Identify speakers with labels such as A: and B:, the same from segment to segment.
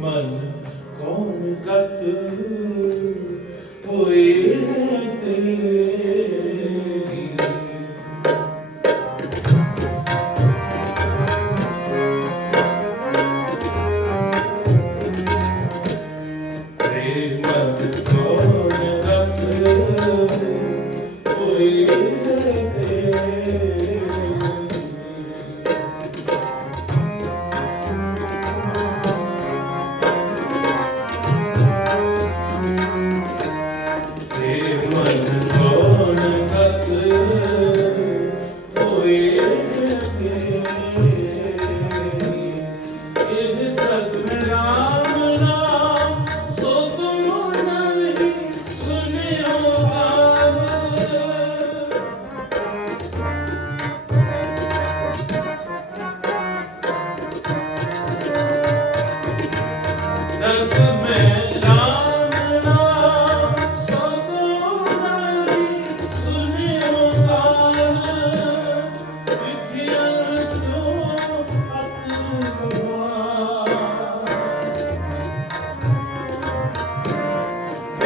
A: ਮਨ ਕੌਣ ਗਤ ਹੋਏ?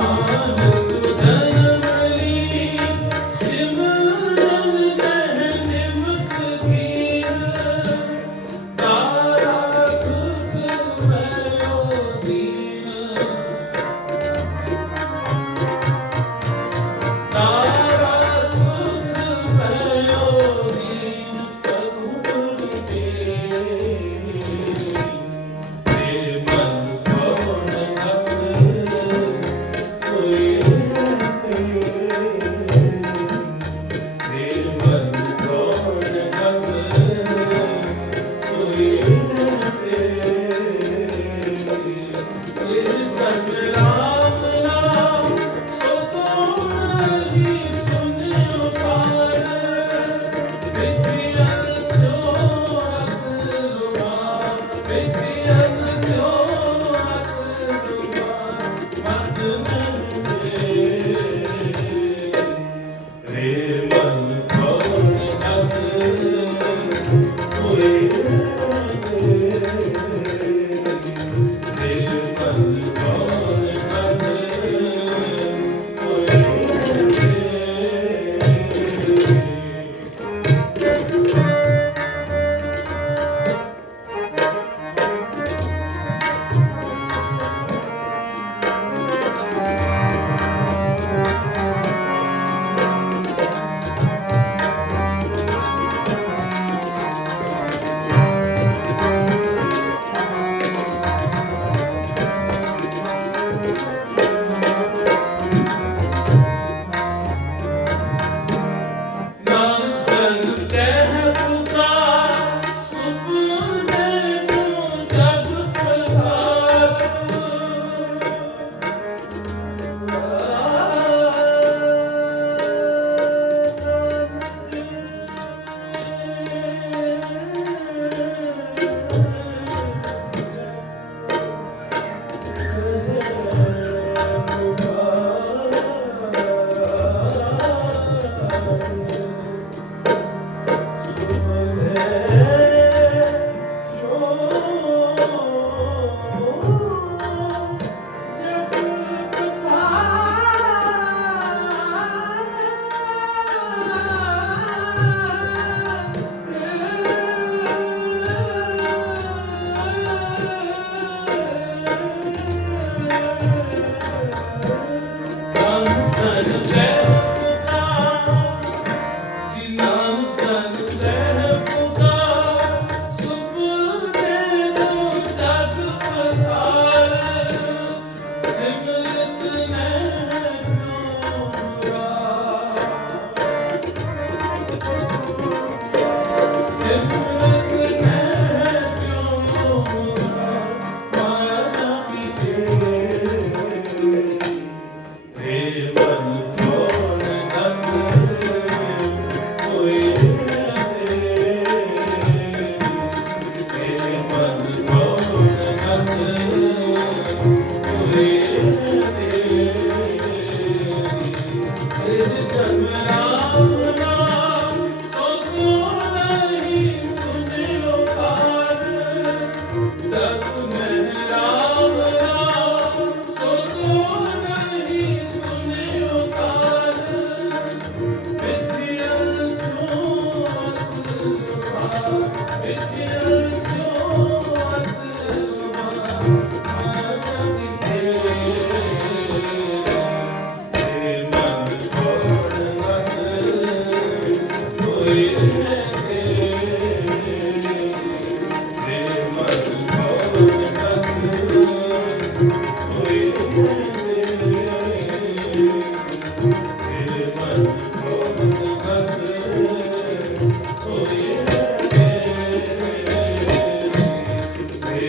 A: Manus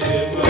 A: Yeah.